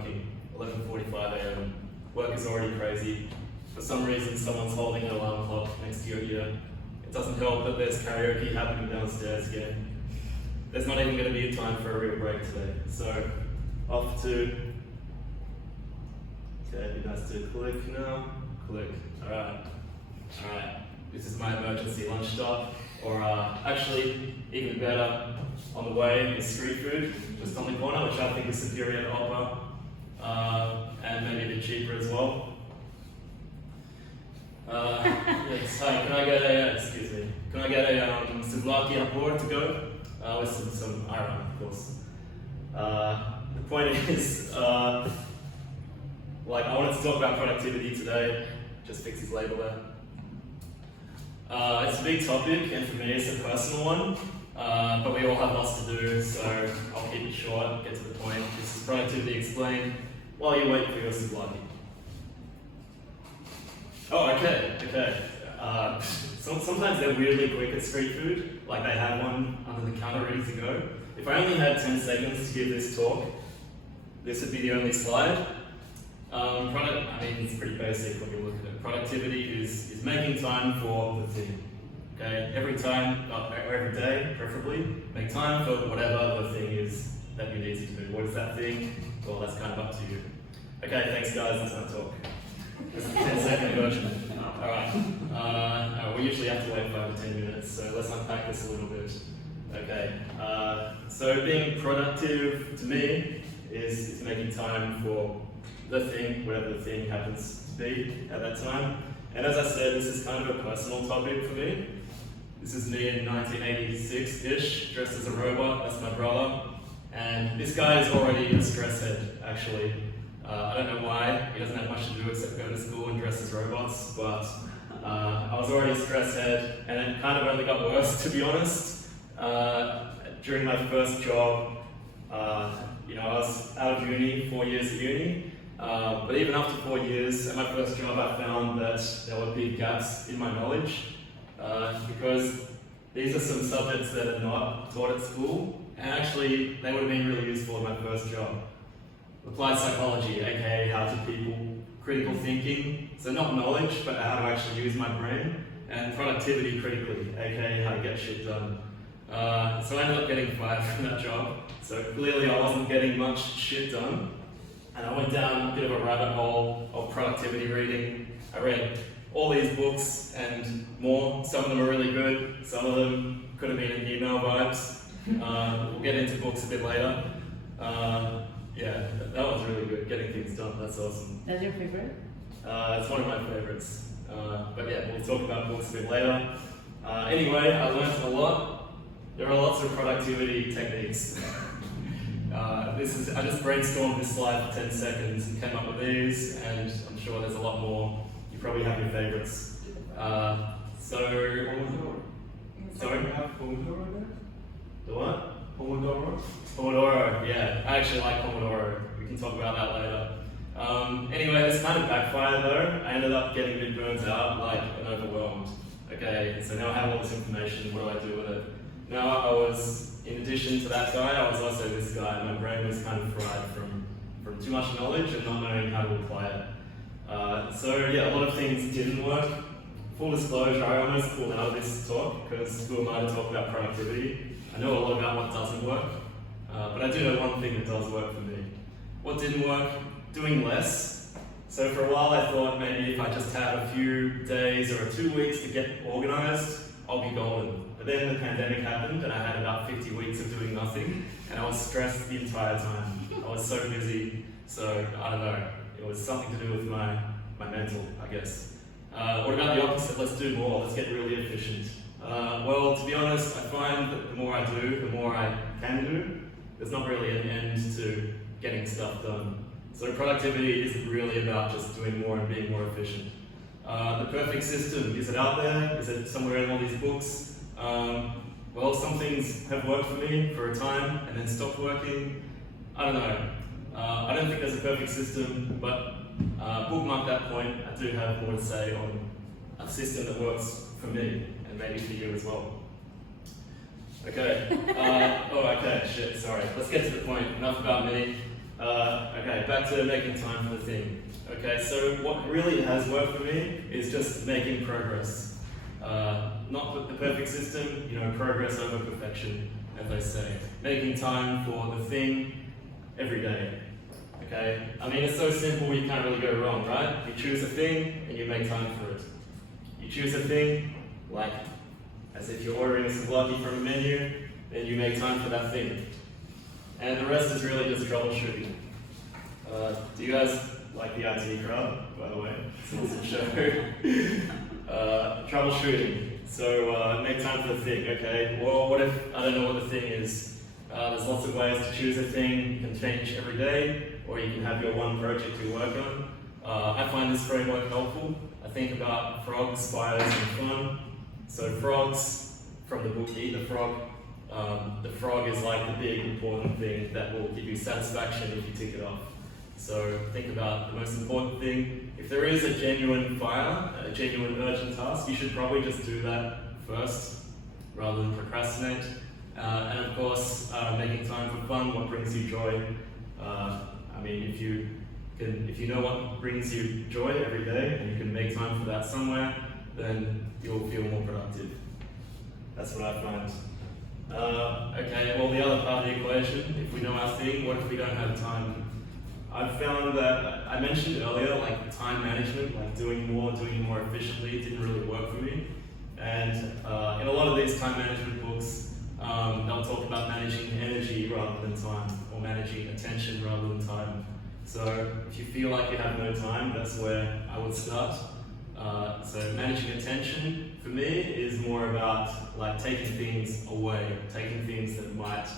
working. 11:45 a.m. Work is already crazy. For some reason, someone's holding an alarm clock next to your ear. It doesn't help that there's karaoke happening downstairs again. There's not even going to be a time for a real break today. So, off to... Okay, it'd be nice to click now. Click. Alright. This is my emergency lunch stop. Or actually, even better, on the way is street food, just on the corner, which I think is superior to Opera. And maybe a bit cheaper as well. Yes, hi, can I get a, excuse me, can I get a souvlaki rapport to go? With some iron, of course. The point is, like, I wanted to talk about productivity today. Just fix his label there. It's a big topic, and for me it's a personal one, but we all have lots to do, so I'll keep it short, get to the point. This is Productivity Explained while you wait for your souvlaki. Oh, okay. Sometimes they're weirdly quick at street food, like they have one under the counter ready to go. If I only had 10 seconds to give this talk, this would be the only slide. I mean, it's pretty basic when you look at it. Productivity is making time for the thing. Okay, every time, or every day, preferably, make time for whatever the thing is that you need to do. What is that thing? Well, that's kind of up to you. Okay, thanks guys, that's my talk. This is the 10-second version. Alright, we usually have to wait 5 to 10 minutes, so let's unpack this a little bit. Okay, so being productive to me is making time for the thing, whatever the thing happens to be at that time. And as I said, this is kind of a personal topic for me. This is me in 1986-ish, dressed as a robot, that's my brother. And this guy is already a stress head, actually. I don't know why, he doesn't have much to do except go to school and dress as robots, but I was already a stress head, and it kind of only got worse, to be honest. During my first job, I was out of uni, 4 years at uni, but even after 4 years at my first job, I found that there were big gaps in my knowledge, because these are some subjects that are not taught at school, and actually they would have been really useful in my first job. Applied psychology, aka how to people, critical thinking, so not knowledge, but how to actually use my brain, and productivity critically, aka how to get shit done. So I ended up getting fired from that job, so clearly I wasn't getting much shit done, and I went down a bit of a rabbit hole of productivity reading. I read all these books and more. Some of them are really good, some of them could have been in email vibes. We'll get into books a bit later. Yeah, that was really good, getting things done, that's awesome. That's your favorite? It's one of my favorites. But yeah, we'll talk about books a bit later. Anyway, I learned a lot. There are lots of productivity techniques. I just brainstormed this slide for 10 seconds and came up with these, and I'm sure there's a lot more. You probably have your favorites. Sorry? The what? Pomodoro, yeah, I actually like Pomodoro. We can talk about that later. Anyway, this kind of backfired though. I ended up getting a bit burnt out, and overwhelmed. Okay, so now I have all this information, what do I do with it? Now in addition to that guy, I was also this guy. My brain was kind of fried from too much knowledge and not knowing how to apply it. So yeah, a lot of things didn't work. Full disclosure, I almost pulled out of this talk because who am I to talk about productivity? I know a lot about what doesn't work, but I do know one thing that does work for me. What didn't work? Doing less. So for a while I thought maybe if I just had a few days or 2 weeks to get organized, I'll be golden. But then the pandemic happened and I had about 50 weeks of doing nothing, and I was stressed the entire time. I was so busy, so I don't know. It was something to do with my mental, I guess. What about the opposite? Let's do more, let's get really efficient. Well, to be honest, I find that the more I do, the more I can do. There's not really an end to getting stuff done. So productivity isn't really about just doing more and being more efficient. The perfect system, is it out there? Is it somewhere in all these books? Well, some things have worked for me for a time and then stopped working. I don't know. I don't think there's a perfect system, but bookmark that point. I do have more to say on a system that works for me, and maybe for you as well. Okay, okay, shit, sorry. Let's get to the point. Enough about me. Okay, back to making time for the thing. Okay, so what really has worked for me is just making progress. Not the perfect system, progress over perfection, as they say. Making time for the thing every day. Okay, I mean, it's so simple you can't really go wrong, right? You choose a thing and you make time for it. You choose a thing, like as if you're ordering a souvlaki from a menu, then you make time for that thing. And the rest is really just troubleshooting. Do you guys like the IT crowd, by the way? It's a show. Troubleshooting. So make time for the thing, okay? Well, what if I don't know what the thing is? There's lots of ways to choose a thing. You can change every day, or you can have your one project you work on. I find this framework helpful. I think about frogs, spiders, and fun. So frogs, from the book Eat the Frog. The frog is like the big important thing that will give you satisfaction if you tick it off. So think about the most important thing. If there is a genuine fire, a genuine urgent task, you should probably just do that first rather than procrastinate. And of course, making time for fun, what brings you joy. I mean, if you know what brings you joy every day and you can make time for that somewhere, then you'll feel more productive. That's what I find. Okay, well, the other part of the equation, if we know our thing, what if we don't have time? I've found that, I mentioned earlier, like time management, like doing more efficiently didn't really work for me. And in a lot of these time management books, they'll talk about managing energy rather than time, or managing attention rather than time. So if you feel like you have no time, that's where I would start. So managing attention for me is more about like taking things away, taking things that might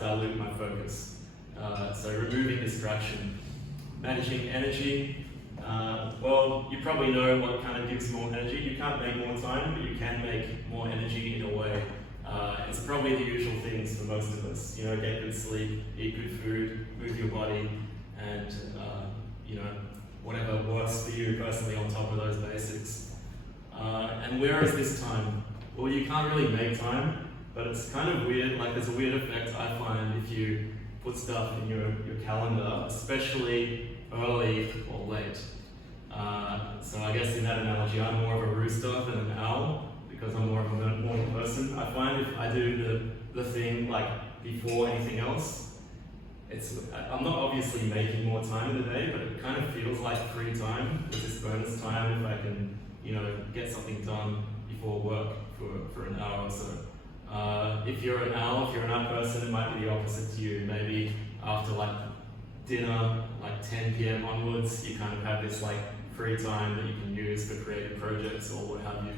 dilute my focus. So removing distraction. Managing energy, well, you probably know what kind of gives more energy. You can't make more time, but you can make more energy in a way. It's probably the usual things for most of us. Get good sleep, eat good food, move your body, and whatever works for you personally on top of those basics. And where is this time? Well, you can't really make time, but it's kind of weird. Like there's a weird effect I find if you put stuff in your calendar, especially early or late. So I guess in that analogy, I'm more of a rooster than an owl because I'm more of a morning person. I find if I do the thing like before anything else, I'm not obviously making more time in the day, but it kind of feels like free time. There's this bonus time if I can, get something done before work for an hour or so. If you're an owl, if you're a night person, it might be the opposite to you. Maybe after like dinner, like 10 p.m. onwards, you kind of have this like free time that you can use for creative projects or what have you.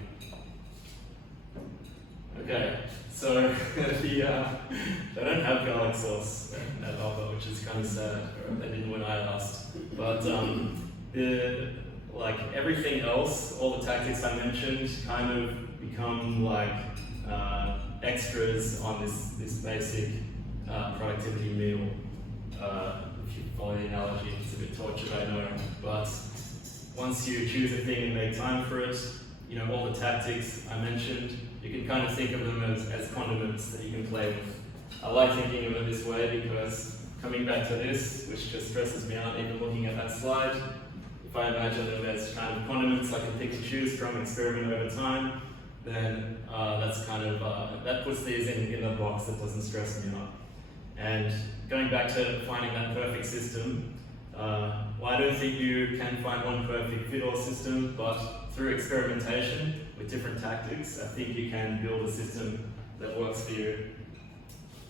Okay, so they don't have garlic sauce at Alpha, which is kind of sad. They didn't when I asked. But like everything else, all the tactics I mentioned kind of become like extras on this basic productivity meal. If you follow the analogy, it's a bit tortured, I know. But once you choose a thing and make time for it, all the tactics I mentioned, you can kind of think of them as condiments that you can play with. I like thinking of it this way because coming back to this, which just stresses me out even looking at that slide, if I imagine them as kind of condiments I can pick and choose from, experiment over time, then that's kind of, that puts these in the box that doesn't stress me out. And going back to finding that perfect system, well, I don't think you can find one perfect fit or system, but through experimentation with different tactics, I think you can build a system that works for you.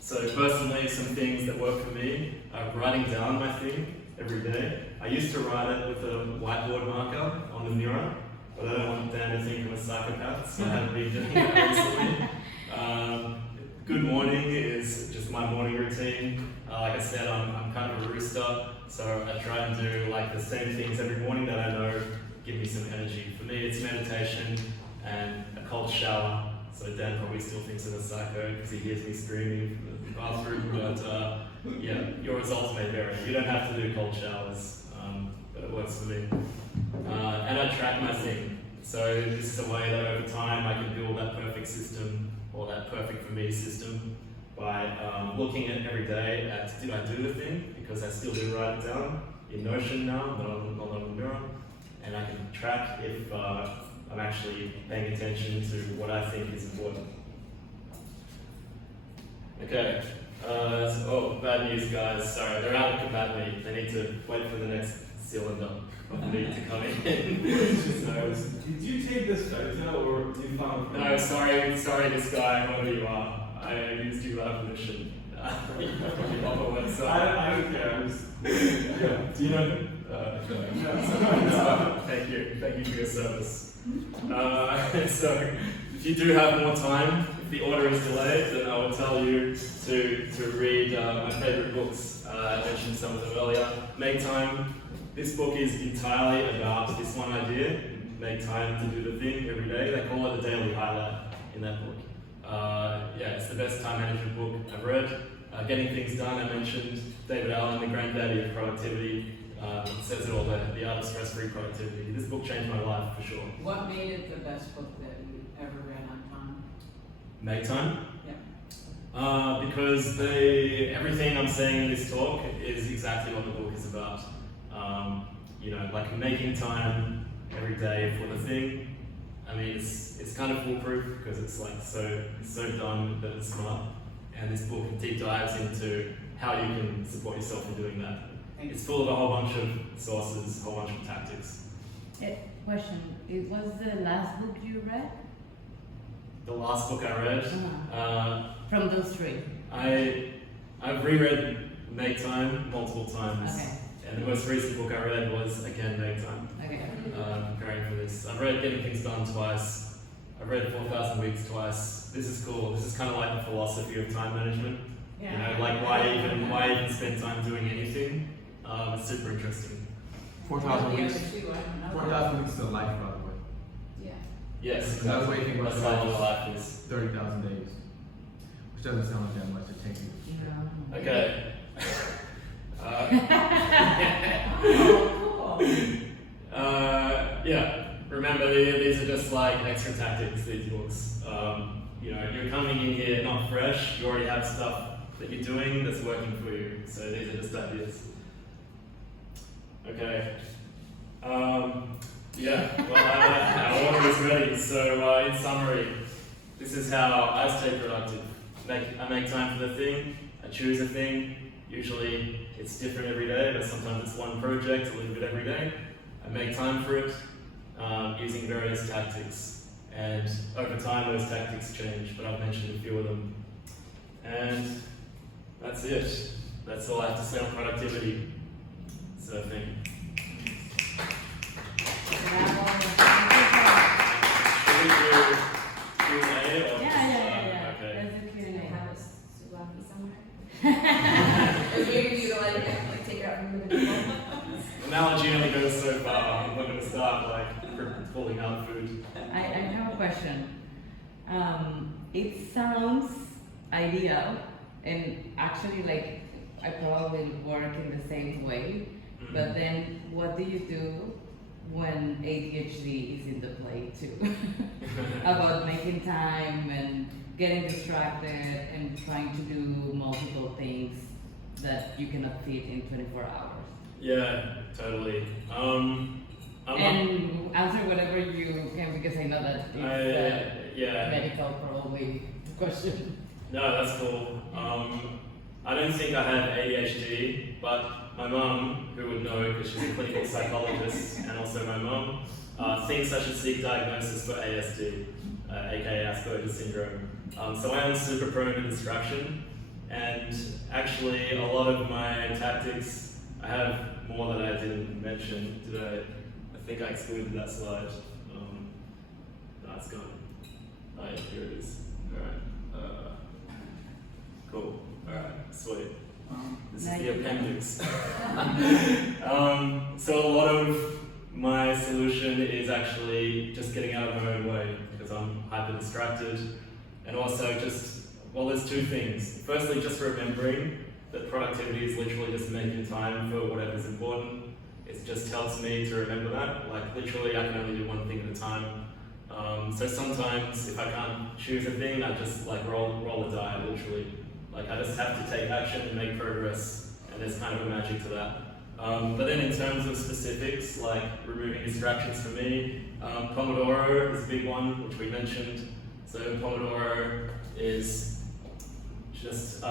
So personally, some things that work for me are writing down my thing every day. I used to write it with a whiteboard marker on the mirror, but I don't want Dan to think I'm a psychopath, so I haven't been doing that recently. Good morning is just my morning routine. Like I said, I'm kind of a rooster, so I try and do like the same things every morning that I know give me some energy. For me, it's meditation and a cold shower. So Dan probably still thinks I'm a psycho because he hears me screaming from the bathroom, but yeah, your results may vary. You don't have to do cold showers, but it works for me. And I track my thing. So this is a way that over time I can build that perfect system, or that perfect for me system. by looking at every day at did I do the thing, because I still do write it down in Notion now, not on the mirror, and I can track if I'm actually paying attention to what I think is important. Okay, bad news guys, sorry, they're out of capacity. They need to wait for the next cylinder of meat to come in. Did you take this photo or did you find it? No, sorry this guy, whoever you are. I used you without permission. You probably off our website. I don't care, Do you know him? No. Thank you for your service. So, if you do have more time, if the order is delayed, then I will tell you to read my favourite books. I mentioned some of them earlier. Make Time. This book is entirely about this one idea, make time to do the thing every day. They call it the daily highlight in that book. It's the best time management book I've read. Getting Things Done, I mentioned David Allen, the granddaddy of productivity. Says it all there, The Art of Stress-Free Productivity. This book changed my life for sure. What made it the best book that you ever read on time? Make Time? Yeah. Because everything I'm saying in this talk is exactly what the book is about. Like making time every day for the thing. I mean, it's kind of foolproof because it's like so done that it's smart. And this book deep dives into how you can support yourself in doing that. It's full of a whole bunch of sources, a whole bunch of tactics. Question, it was the last book you read? The last book I read? From those three? I've reread Make Time multiple times. Okay. And the most recent book I read was, again, Make Time. Okay. Preparing for this. I've read Getting Things Done twice. I've read 4,000 Weeks twice. This is cool. This is kind of like the philosophy of time management. Yeah. You know, like why even spend time doing anything? It's super interesting. 4,000 weeks. 4,000 weeks is a life, by the way. Yeah. Yes, Another way to think about that's how long life life is. 30,000 days. Which doesn't sound like that much to take you. No. Okay. Oh, cool. Remember, these are just like extra tactics, these books. You're coming in here not fresh, you already have stuff that you're doing that's working for you. So these are just ideas. Okay. Our order is ready. So in summary, this is how I stay productive. I make time for the thing, I choose a thing. Usually it's different every day, but sometimes it's one project, a little bit every day. I make time for it using various tactics. And over time those tactics change, but I've mentioned a few of them. And that's it. That's all I have to say on productivity. So thank you. Should we do Q&A or Yeah. Okay. Let's do Do they Q&A. have a souvlaki somewhere? Or maybe you like take it out from the table. Analogy only goes so far. I'm not going to start pulling out food. I have a question. It sounds ideal, and actually, I probably work in the same way. But then, what do you do when ADHD is in the play too? About making time and getting distracted and trying to do multiple things that you cannot fit in 24 hours. Yeah, totally. And answer whatever you can, because I know that it's medical probably question. No, that's cool. I don't think I have ADHD, but my mum, who would know because she's a clinical psychologist, and also my mum, thinks I should seek diagnosis for ASD, aka Asperger's syndrome. So I am super prone to distraction, and actually a lot of my tactics, I have more that I didn't mention. I think I excluded that slide. No, it's gone. Oh yeah, here it is. Alright. Cool. Alright, sweet. This is the appendix. So a lot of my solution is actually just getting out of my own way because I'm hyper distracted, and also there's two things. Firstly, just remembering that productivity is literally just making time for whatever's important. It just helps me to remember that. Literally, I can only do one thing at a time. So sometimes if I can't choose a thing, I just roll a die, literally. Like I just have to take action and make progress, and there's kind of a magic to that. But then in terms of specifics, like removing distractions for me, Pomodoro is a big one, which we mentioned. So Pomodoro is just,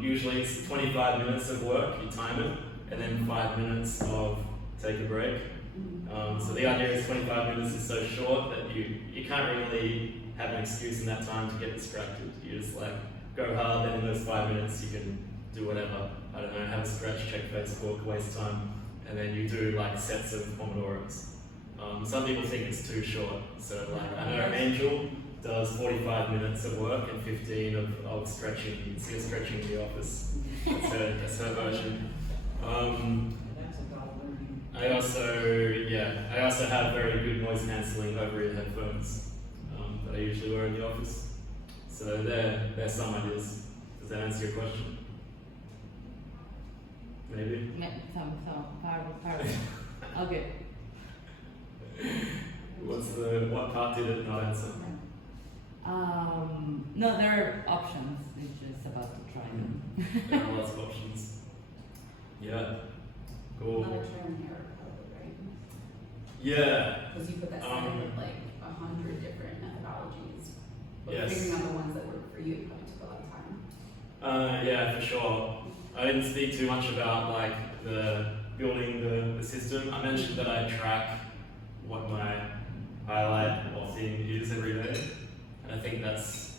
usually it's 25 minutes of work, you time it, and then 5 minutes of take a break. So the idea is 25 minutes is so short that you can't really have an excuse in that time to get distracted. You just like go hard, and in those 5 minutes you can do whatever. I don't know, have a stretch, check Facebook, waste time, and then you do like sets of Pomodoros. Some people think it's too short, so like I know Angel does 45 minutes of work and 15 of stretching. You can see her stretching in the office. That's her version. I also have very good noise cancelling over-ear headphones that I usually wear in the office. So there's some ideas. Does that answer your question? Maybe? Yeah, some, part. Okay. What part did it not answer? No, there are options. It's just about to try them. There are lots of options. Yeah. Cool. Another trial and error, probably, right? Yeah. Because you put that side with like 100 different methodologies. But Yes. figuring out the ones that work for you probably took a lot of time. Yeah, for sure. I didn't speak too much about like the building the system. I mentioned that I track what my highlight or thing is every day, and I think that's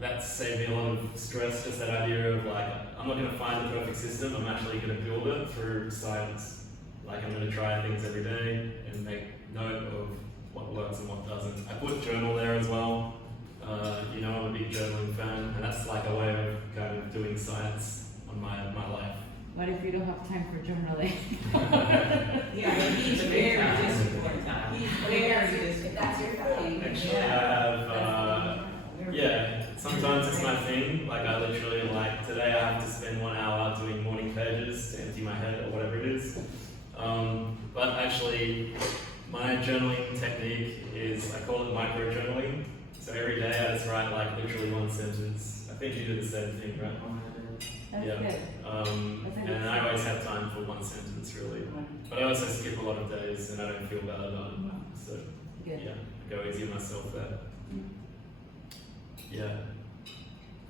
that saved me a lot of stress. Just that idea of like I'm not going to find the perfect system. I'm actually going to build it through science. Like I'm going to try things every day and make note of what works and what doesn't. I put journal there as well. I'm a big journaling fan, and that's like a way of kind of doing science on my life. What if you don't have time for journaling? Yeah, but he's very disciplined. He's very disciplined. If that's your thing. Actually, I have, sometimes it's my thing. Like I literally, like today I have to spend 1 hour doing morning pages to empty my head or whatever it is. But actually, my journaling technique is, I call it micro journaling. So every day I just write like literally one sentence. I think you do the same thing, right? That's Yeah. good. That's a good And I always have time for one sentence really. But I also skip a lot of days and I don't feel bad about it. So Good. yeah, I go easy on myself there. Yeah.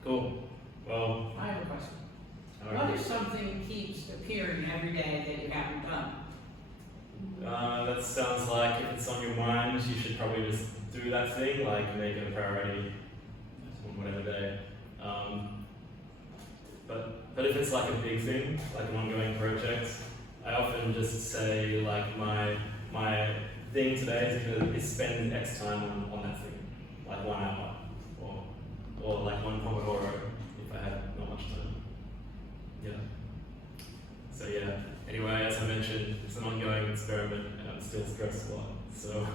Cool. Well, I have a question. I What don't if something keeps appearing every day that you haven't done? that sounds like if it's on your mind, you should probably just do that thing, like make it a priority on whatever day. But if it's like a big thing, like an ongoing project, I often just say like my thing today is spend X time on that thing, like 1 hour, or like one Pomodoro if I have not much time. Yeah. So yeah. Anyway, as I mentioned, it's an ongoing experiment, and I'm still stressed a lot. So,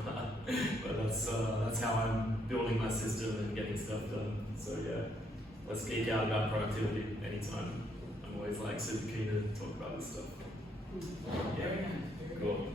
but that's how I'm building my system and getting stuff done. So yeah, let's geek out about productivity anytime. I'm always like super keen to talk about this stuff. Yeah. Very nice. Very Cool. good.